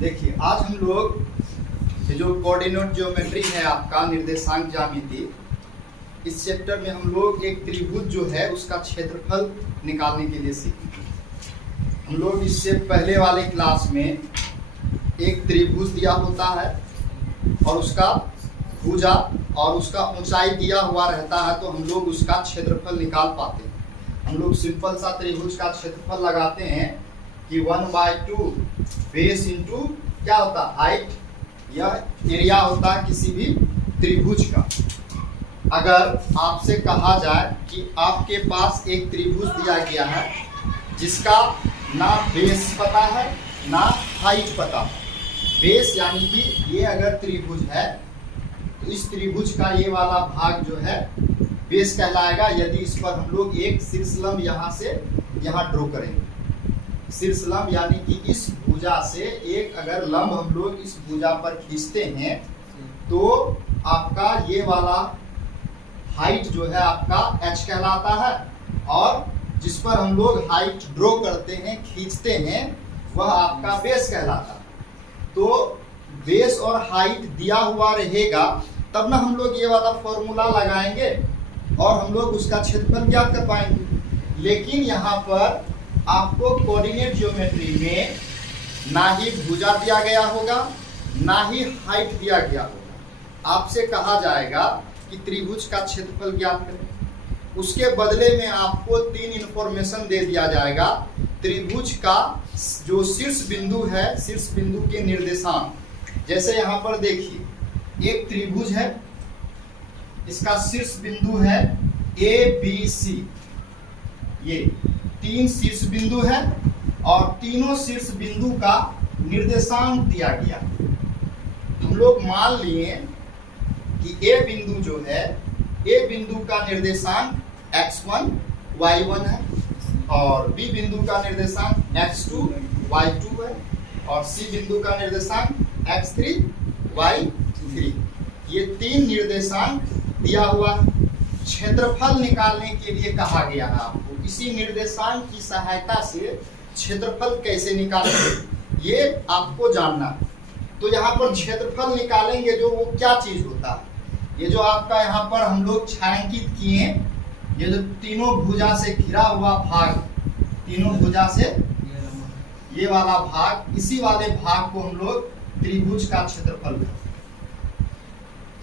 देखिए आज हम लोग ये जो कोऑर्डिनेट ज्योमेट्री है आपका निर्देशांक ज्यामिति, इस चैप्टर में हम लोग एक त्रिभुज जो है उसका क्षेत्रफल निकालने के लिए सीखेंगे। हम लोग इससे पहले वाले क्लास में एक त्रिभुज दिया होता है और उसका भुजा और उसका ऊंचाई दिया हुआ रहता है, तो हम लोग उसका क्षेत्रफल निकाल पाते हैं। हम लोग सिंपल सा त्रिभुज का क्षेत्रफल लगाते हैं कि 1/2 बेस इंटू क्या होता है हाइट, यह एरिया होता है किसी भी त्रिभुज का। अगर आपसे कहा जाए कि आपके पास एक त्रिभुज दिया गया है जिसका ना बेस पता है ना हाइट पता है। बेस यानी कि ये अगर त्रिभुज है तो इस त्रिभुज का ये वाला भाग जो है बेस कहलाएगा, यदि इस पर हम लोग एक शीर्षलंब यहाँ से यहाँ ड्रॉ करेंगे। शीर्षलंब यानी कि इस भुजा से एक अगर लंब हम लोग इस भुजा पर खींचते हैं तो आपका ये वाला हाइट जो है आपका h कहलाता है, और जिस पर हम लोग हाइट ड्रॉ करते हैं खींचते हैं वह आपका बेस कहलाता है। तो बेस और हाइट दिया हुआ रहेगा तब ना हम लोग ये वाला फॉर्मूला लगाएंगे और हम लोग उसका क्षेत्रफल ज्ञात कर पाएंगे। लेकिन यहाँ पर आपको कोऑर्डिनेट ज्योमेट्री में ना ही भुजा दिया गया होगा ना ही हाइट दिया गया होगा। आपसे कहा जाएगा कि त्रिभुज का क्षेत्रफल ज्ञात करें। उसके बदले में आपको 3 इंफॉर्मेशन दे दिया जाएगा। त्रिभुज का जो शीर्ष बिंदु है, शीर्ष बिंदु के निर्देशांक, जैसे यहाँ पर देखिए एक त्रिभुज है, इसका शीर्ष बिंदु है ABC, ये 3 शीर्ष बिंदु है और तीनों शीर्ष बिंदु का निर्देशांक दिया गया। हम लोग मान लिए कि A बिंदु जो है, A बिंदु का निर्देशांक x1 y1 है और B बिंदु का निर्देशांक x2 y2 है और C बिंदु का निर्देशांक x3 y3। ये 3 निर्देशांक दिया हुआ है। क्षेत्रफल निकालने के लिए कहा गया है आपको। इसी निर्देशांक की सहायता से क्षेत्रफल कैसे निकालेंगे ये आपको जानना है। तो यहाँ पर क्षेत्रफल निकालेंगे जो वो क्या चीज होता है, ये जो आपका यहाँ पर हम लोग छायांकित किए, ये जो तीनों भुजा से घिरा हुआ भाग, तीनों भुजा से ये वाला भाग, इसी वाले भाग को हम लोग त्रिभुज का क्षेत्रफल कहते हैं।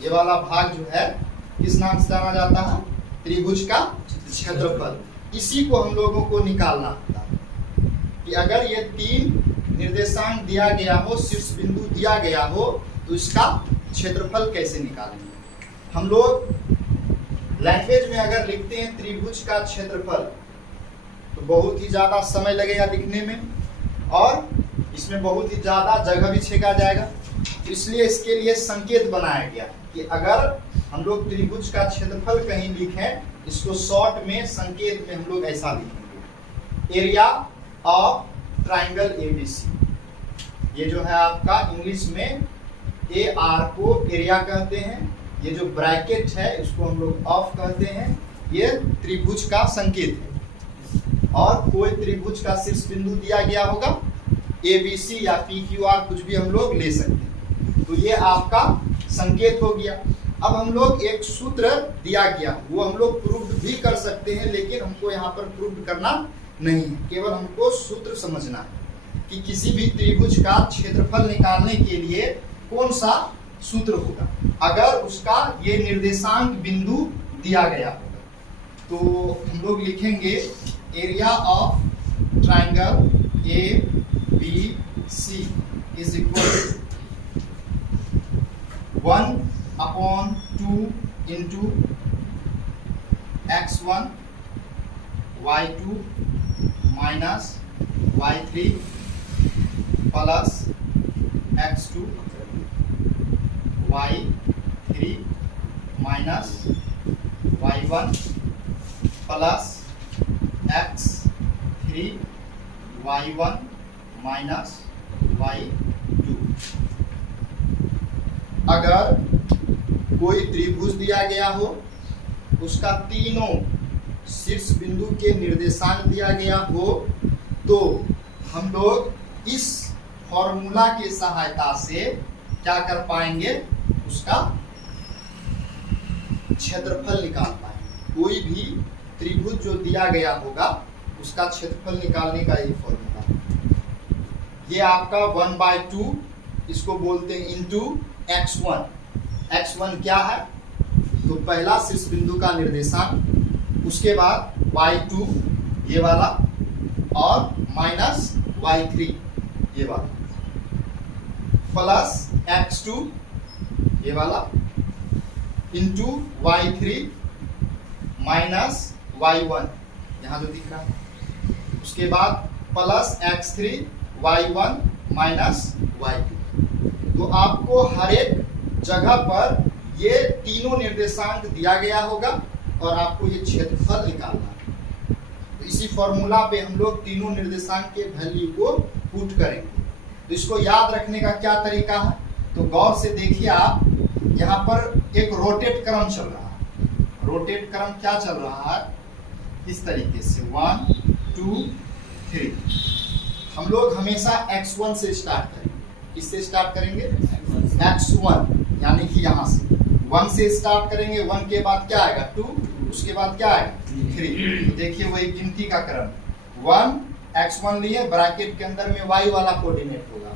ये वाला भाग जो है किस नाम से जाना जाता है? त्रिभुज का क्षेत्रफल। इसी को हम लोगों को निकालना होता है कि अगर ये 3 निर्देशांक दिया गया हो, शीर्ष बिंदु दिया गया हो, तो इसका क्षेत्रफल कैसे निकालेंगे। हम लोग लैंग्वेज में अगर लिखते हैं त्रिभुज का क्षेत्रफल तो बहुत ही ज्यादा समय लगेगा लिखने में और इसमें बहुत ही ज्यादा जगह भी छेका जाएगा। इसलिए इसके लिए संकेत बनाया गया कि अगर हम लोग त्रिभुज का क्षेत्रफल कहीं लिखें, इसको शॉर्ट में संकेत में हम लोग ऐसा लिखेंगे, एरिया ऑफ ट्राइंगल ABC। ये जो है आपका इंग्लिश में AR को एरिया कहते हैं, ये जो ब्रैकेट है इसको हम लोग ऑफ कहते हैं। ये त्रिभुज का संकेत है। और कोई त्रिभुज का शीर्ष बिंदु दिया गया होगा, ABC या PQR कुछ भी हम लोग ले सकते हैं। तो ये आपका संकेत हो गया। अब हम लोग एक सूत्र दिया गया, वो हम लोग प्रूफ भी कर सकते हैं, लेकिन हमको यहाँ पर प्रूफ करना नहीं है, केवल हमको सूत्र समझना है कि किसी भी त्रिभुज का क्षेत्रफल निकालने के लिए कौन सा सूत्र होगा अगर उसका ये निर्देशांक बिंदु दिया गया होगा। तो हम लोग लिखेंगे area of triangle ABC is equal 1/2 into x1 y2 minus y3 plus x2 y3 minus y1 plus x3 y1 minus y2। अगर कोई त्रिभुज दिया गया हो, उसका तीनों शीर्ष बिंदु के निर्देशांक दिया गया हो, तो हम लोग इस फॉर्मूला की सहायता से क्या कर पाएंगे, उसका क्षेत्रफल निकाल पाएंगे। कोई भी त्रिभुज जो दिया गया होगा उसका क्षेत्रफल निकालने का ये फॉर्मूला है। ये आपका 1/2 इसको बोलते हैं इंटू x1। x1 क्या है, तो पहला शीर्ष बिंदु का निर्देशांक, उसके बाद y2 ये वाला और माइनस y3 ये वाला, प्लस x2 ये वाला इंटू y3 माइनस y1 यहाँ जो दिख रहा है, उसके बाद plus x3 y1 minus y2। तो आपको हर एक जगह पर ये तीनों निर्देशांक दिया गया होगा और आपको ये क्षेत्रफल निकालना है। तो इसी फॉर्मूला पे हम लोग तीनों निर्देशांक के वैल्यू को पुट करेंगे। तो इसको याद रखने का क्या तरीका है, तो गौर से देखिए आप, यहाँ पर एक रोटेट क्रम चल रहा है। रोटेट क्रम क्या चल रहा है, इस तरीके से 1 2 3। हम लोग हमेशा x1 से स्टार्ट करेंगे। किससे स्टार्ट करेंगे, x1, यानी कि यहाँ से 1 से स्टार्ट करेंगे। 1 के बाद क्या आएगा 2, उसके बाद क्या आएगा 3। तो देखिए वही गिनती का क्रम, 1 x1 लिए, ब्रैकेट के अंदर में y वाला कोऑर्डिनेट होगा,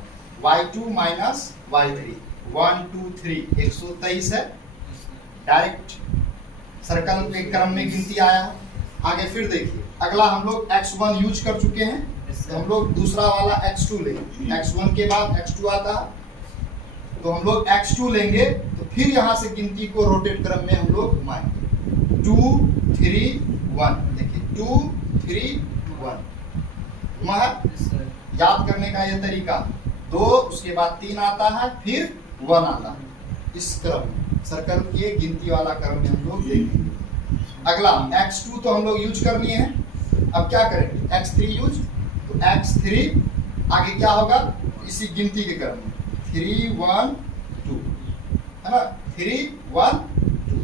y2 माइनस y3, 1 2 3 123 है। डायरेक्ट सर्कल के क्रम में गिनती आया है। आगे फिर देखिए, अगला हम लोग x1 यूज कर चुके हैं, तो हम लोग दूसरा वाला x2 लेंगे। x1 के बाद x2 आता है, तो हम लोग x2 लेंगे। तो फिर यहाँ से गिनती को रोटेट क्रम में हम लोग घुमाएंगे, 2 3 1। देखिए 2 3 1 घुमा है। याद करने का ये तरीका, 2 उसके बाद 3 आता है, फिर 1 आता है। इस क्रम में सर्कल के गिनती वाला क्रम में हम लोग देखेंगे। अगला x2 तो हम लोग यूज कर लिए हैं, अब क्या करेंगे x3 यूज। तो x3 आगे क्या होगा, इसी गिनती के क्रम में 3 1 2 है ना, 3 1 2।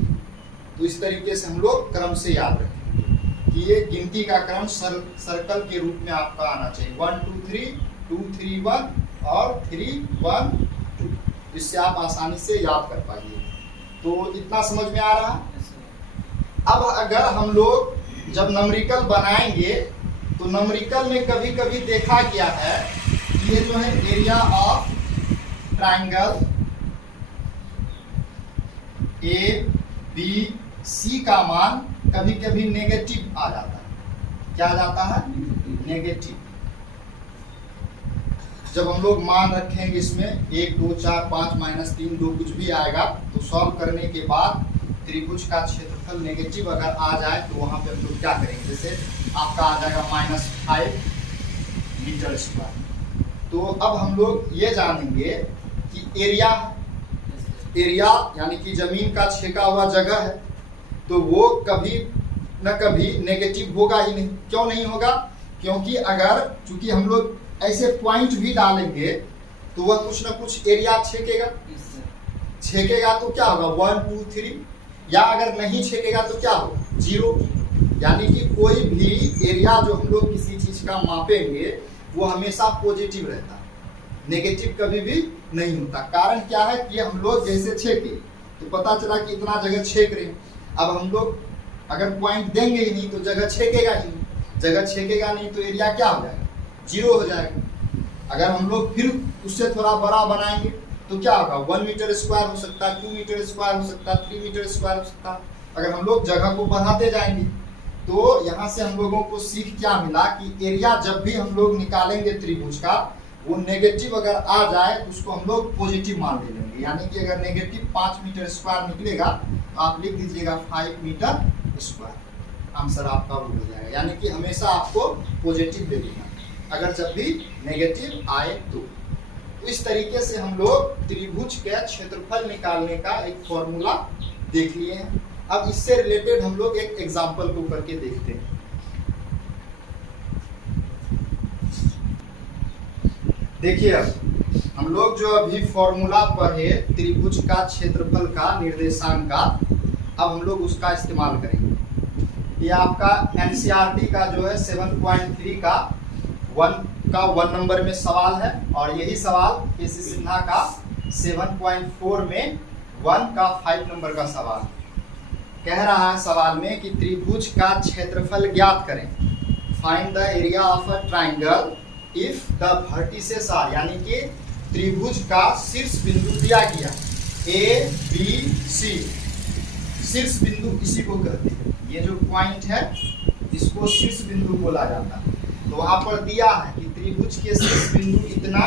तो इस तरीके से हम लोग क्रम से याद रखेंगे कि ये गिनती का क्रम सर्कल के रूप में आपका आना चाहिए, 1 2 3 2 3 1 और 3 1 2। इससे आप आसानी से याद कर पाइए। तो इतना समझ में आ रहा है। अब अगर हम लोग जब नंबरिकल बनाएंगे, तो नंबरिकल में कभी कभी देखा गया है कि ये जो है एरिया ऑफ ट्राइंगल ABC का मान कभी कभी नेगेटिव आ जाता है। क्या आ जाता है, नेगेटिव। जब हम लोग मान रखेंगे इसमें 1 2 4 5 माइनस 3 2 कुछ भी आएगा, तो सॉल्व करने के बाद त्रिभुज का क्षेत्रफल नेगेटिव अगर आ जाए तो वहां पे हम लोग क्या करेंगे, जैसे आपका आ जाएगा -5 मीटर स्क्वायर। तो अब हम लोग ये जानेंगे कि एरिया यानी कि जमीन का छेका हुआ जगह है, तो वो कभी न कभी नेगेटिव होगा ही नहीं। क्यों नहीं होगा, क्योंकि अगर चूंकि हम लोग ऐसे पॉइंट भी डालेंगे तो वह कुछ ना कुछ एरिया छेकेगा। तो क्या होगा 1 2 3, या अगर नहीं छेकेगा तो क्या होगा 0। यानी कि कोई भी एरिया जो हम लोग किसी चीज का मापेंगे वो हमेशा पॉजिटिव रहता है, नेगेटिव कभी भी नहीं होता। कारण क्या है कि हम लोग जैसे छेके तो पता चला कि इतना जगह छेक रहे हैं। अब हम लोग अगर पॉइंट देंगे ही नहीं तो जगह छेकेगा ही नहीं, जगह छेकेगा नहीं तो एरिया क्या हो जाएगा 0 हो जाएगा। अगर हम लोग फिर उससे थोड़ा बड़ा बनाएंगे तो क्या होगा 1 मीटर स्क्वायर हो सकता है, 2 मीटर स्क्वायर हो सकता है, 3 मीटर स्क्वायर हो सकता है। अगर हम लोग जगह को बढ़ाते जाएंगे तो यहाँ से हम लोगों को सीख क्या मिला कि एरिया जब भी हम लोग निकालेंगे त्रिभुज का, वो नेगेटिव अगर आ जाए तो उसको हम लोग पॉजिटिव मान ले लेंगे। यानी कि अगर नेगेटिव 5 मीटर स्क्वायर निकलेगा तो आप लिख दीजिएगा 5 मीटर स्क्वायर, आंसर आपका वो हो जाएगा। यानी कि हमेशा आपको पॉजिटिव ले लेना अगर जब भी नेगेटिव आए तो। इस तरीके से हम लोग त्रिभुज के क्षेत्रफल निकालने का एक फॉर्मूला देख लिए हैं। अब इससे रिलेटेड हम लोग एक एग्जांपल को करके देखते हैं। देखिए अब हम लोग जो अभी फॉर्मूला पढ़े त्रिभुज का क्षेत्रफल का निर्देशांक का, अब हम लोग उसका इस्तेमाल करेंगे। ये आपका एनसीईआरटी का जो है 7.3 का का 1 नंबर में सवाल है और यही सवाल केसी सिन्हा का 7.4 में 1 का 5 नंबर का सवाल कह रहा है। सवाल में कि त्रिभुज का क्षेत्रफल ज्ञात करें। Find the area of a triangle if the vertices are, यानी कि त्रिभुज का शीर्ष बिंदु दिया गया ए बी सी। शीर्ष बिंदु इसी को कहते हैं, ये जो पॉइंट है इसको शीर्ष बिंदु बोला जाता है। तो वहां पर दिया है कि त्रिभुज के शीर्ष बिंदु इतना,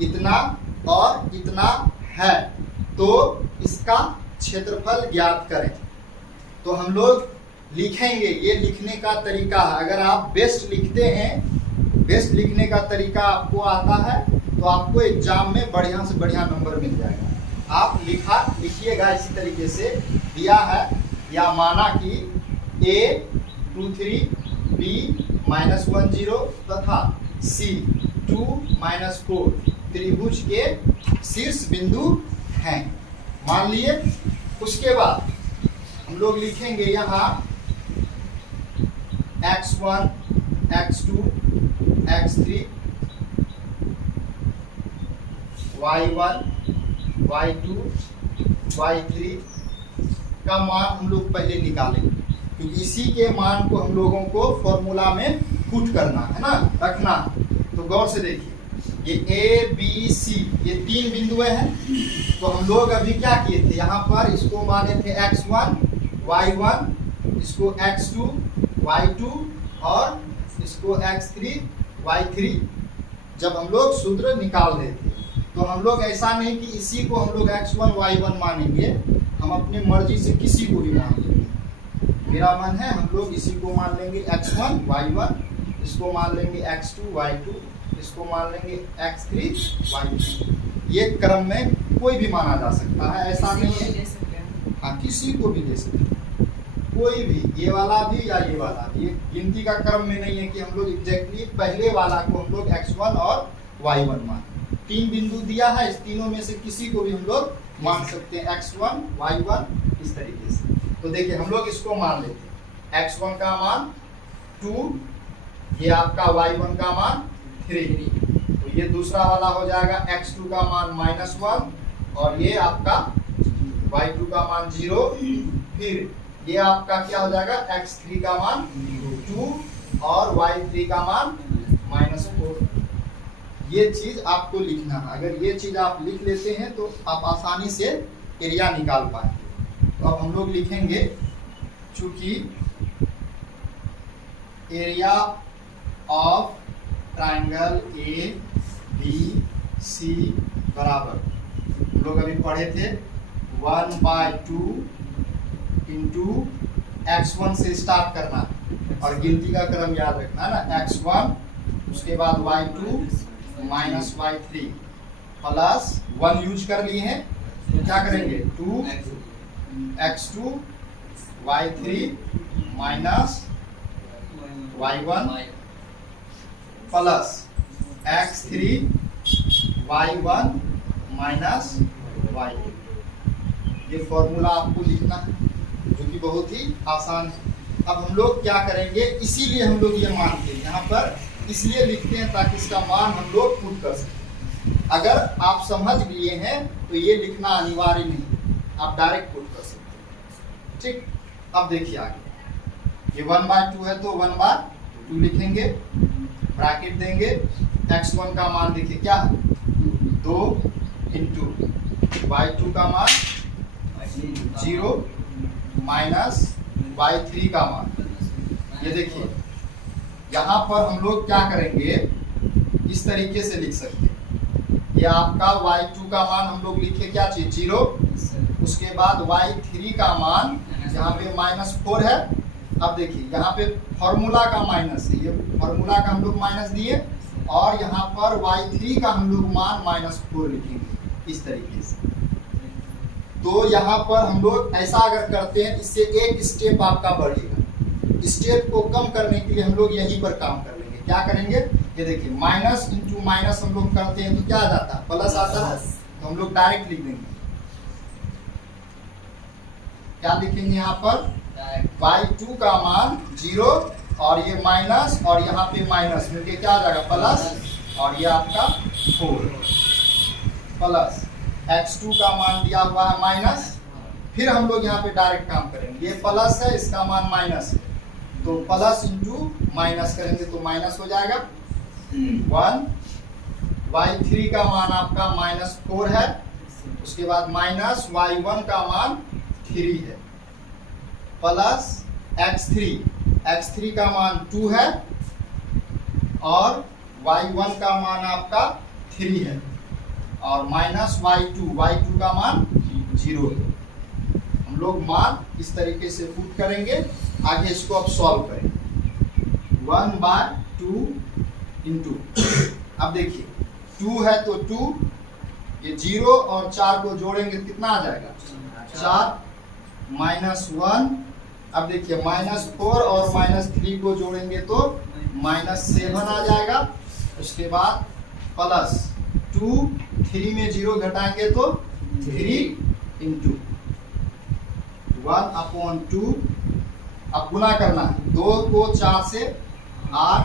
इतना और इतना है, तो इसका क्षेत्रफल ज्ञात करें। तो हम लोग लिखेंगे, ये लिखने का तरीका है। अगर आप बेस्ट लिखते हैं, बेस्ट लिखने का तरीका आपको आता है तो आपको एग्जाम में बढ़िया से बढ़िया नंबर मिल जाएगा। आप लिखिएगा इसी तरीके से। दिया है या माना कि A 2 3 B -10 तथा C 2 -4 त्रिभुज के शीर्ष बिंदु हैं, मान लिए। उसके बाद हम लोग लिखेंगे यहाँ x1 x2 x3 y1 y2 y3 का मान हम लोग पहले निकालेंगे, क्योंकि इसी के मान को हम लोगों को फॉर्मूला में पुट करना है ना, रखना। तो गौर से देखिए, ये ए बी सी ये 3 बिंदुएं हैं। तो हम लोग अभी क्या किए थे, यहाँ पर इसको माने थे x1 y1, इसको x2 y2 और इसको x3 y3। जब हम लोग सूत्र निकाल रहे थे तो हम लोग ऐसा नहीं कि इसी को हम लोग x1 y1 मानेंगे, हम अपनी मर्जी से किसी को भी मान लेंगे। मेरा मन है हम लोग इसी को मान लेंगे x1 y1, इसको मान लेंगे x2 y2, इसको मान लेंगे x3 y3। ये क्रम में कोई भी माना जा सकता है, ऐसा नहीं है। हाँ, किसी को भी दे सकते हैं, कोई भी, ये वाला भी या ये वाला भी। ये गिनती का क्रम में नहीं है कि हम लोग एग्जैक्टली पहले वाला को हम लोग x1 और y1 माने। 3 बिंदु दिया है, इस तीनों में से किसी को भी हम लोग मान सकते हैं, x1 y1 इस तरीके से। तो देखिए हम लोग इसको मान लेते हैं, x1 का मान 2, ये आपका y1 का मान 3, तो ये दूसरा वाला हो जाएगा x2 का मान -1 और ये आपका y2 का मान 0। फिर ये आपका क्या हो जाएगा, x3 का मान 2 और y3 का मान -4। ये चीज आपको लिखना है। अगर ये चीज आप लिख लेते हैं तो आप आसानी से एरिया निकाल पाएंगे। तो अब हम लोग लिखेंगे, चूंकि area of triangle A B C बराबर, हम लोग अभी पढ़े थे 1/2 इंटू x1 से स्टार्ट करना और गिनती का क्रम याद रखना है ना, x1 उसके बाद y2 -y3 प्लस 1 यूज कर लिए हैं, तो क्या करेंगे 2 x2 y3 minus y1 plus x3 y1 minus y2। ये फॉर्मूला आपको लिखना है, जो कि बहुत ही आसान है। अब हम लोग क्या करेंगे, इसीलिए हम लोग ये मानते हैं, यहाँ पर इसलिए लिखते हैं ताकि इसका मान हम लोग पुट कर सकें। अगर आप समझ लिए हैं तो ये लिखना अनिवार्य नहीं, आप डायरेक्ट पुट कर सकते हैं। ठीक, अब देखिए आगे, ये 1/2 है तो 1/2 लिखेंगे, ब्रैकेट देंगे। x1 का मान देखिए क्या है 2 इंटू y2 का मान 0 माइनस y3 का मान। ये देखिए यहाँ पर हम लोग क्या करेंगे, इस तरीके से लिख सकते हैं। ये आपका y2 का मान हम लोग लिखे क्या चाहिए 0, उसके बाद y3 का मान यहाँ पे -4 है। अब देखिए यहाँ पे फॉर्मूला का माइनस है, ये फॉर्मूला का हम लोग माइनस दिए और यहाँ पर y3 का हम लोग मान -4 लिखेंगे इस तरीके से। तो यहाँ पर हम लोग ऐसा अगर करते हैं, इससे एक स्टेप आपका बढ़ेगा। स्टेप को कम करने के लिए हम लोग यहीं पर काम कर लेंगे। क्या करेंगे, ये देखिए माइनस इंटू माइनस हम लोग करते हैं तो क्या आ जाता है, प्लस आता है। तो हम लोग डायरेक्ट लिख देंगे, क्या लिखेंगे यहाँ पर y2 का मान 0 और ये माइनस और यहाँ पे माइनस मिलके क्या आ जाएगा प्लस, और ये आपका 4 प्लस x2 का मान दिया हुआ है माइनस। फिर हम लोग यहाँ पे डायरेक्ट काम करेंगे, ये प्लस है इसका मान माइनस है, तो प्लस इंटू माइनस करेंगे तो माइनस हो जाएगा 1। y3 का मान आपका -4 है, उसके बाद माइनस y1 का मान 3 है, प्लस x3 का मान 2 है और y1 का मान आपका 3 है, और माइनस y2 का मान 0 है। हम लोग मान इस तरीके से पुट करेंगे, आगे इसको अब सॉल्व करेंगे। 1/2 इंटू, अब देखिए 2 है तो 2, ये 0 और 4 को जोड़ेंगे कितना आ जाएगा 4, -1। अब देखिए -4 और -3 को जोड़ेंगे तो -7 आ जाएगा, उसके बाद प्लस 2, 3 में 0 घटाएंगे तो 3 इंटू 1/2। अब गुना करना है, 2 को 4 से 8,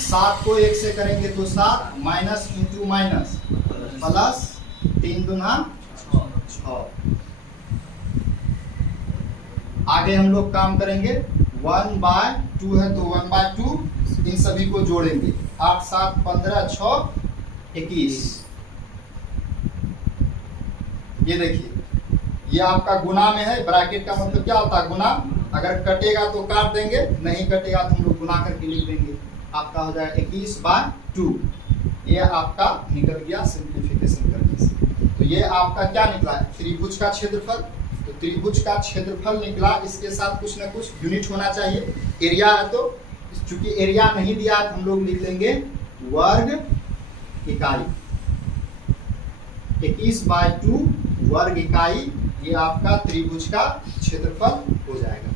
7 को 1 से करेंगे तो 7, माइनस इंटू माइनस प्लस 3 दूना 6। आगे हम लोग काम करेंगे, 1/2 है तो 1/2, इन सभी को जोड़ेंगे, 8 7 15 6 21। ये देखिए ये आपका गुना में है, ब्रैकेट का मतलब क्या होता है गुना, अगर कटेगा तो काट देंगे, नहीं कटेगा तो हम लोग गुना करके लिख देंगे, आपका हो जाएगा 21/2। ये आपका निकल गया सिंप्लीफिकेशन करने से। तो ये आपका क्या निकला है, त्रिभुज का क्षेत्रफल। तो त्रिभुज का क्षेत्रफल निकला, इसके साथ कुछ ना कुछ यूनिट होना चाहिए। एरिया है तो चूंकि एरिया नहीं दिया है तो हम लोग लिख लेंगे वर्ग इकाई, 21/2 वर्ग इकाई, ये आपका त्रिभुज का क्षेत्रफल हो जाएगा।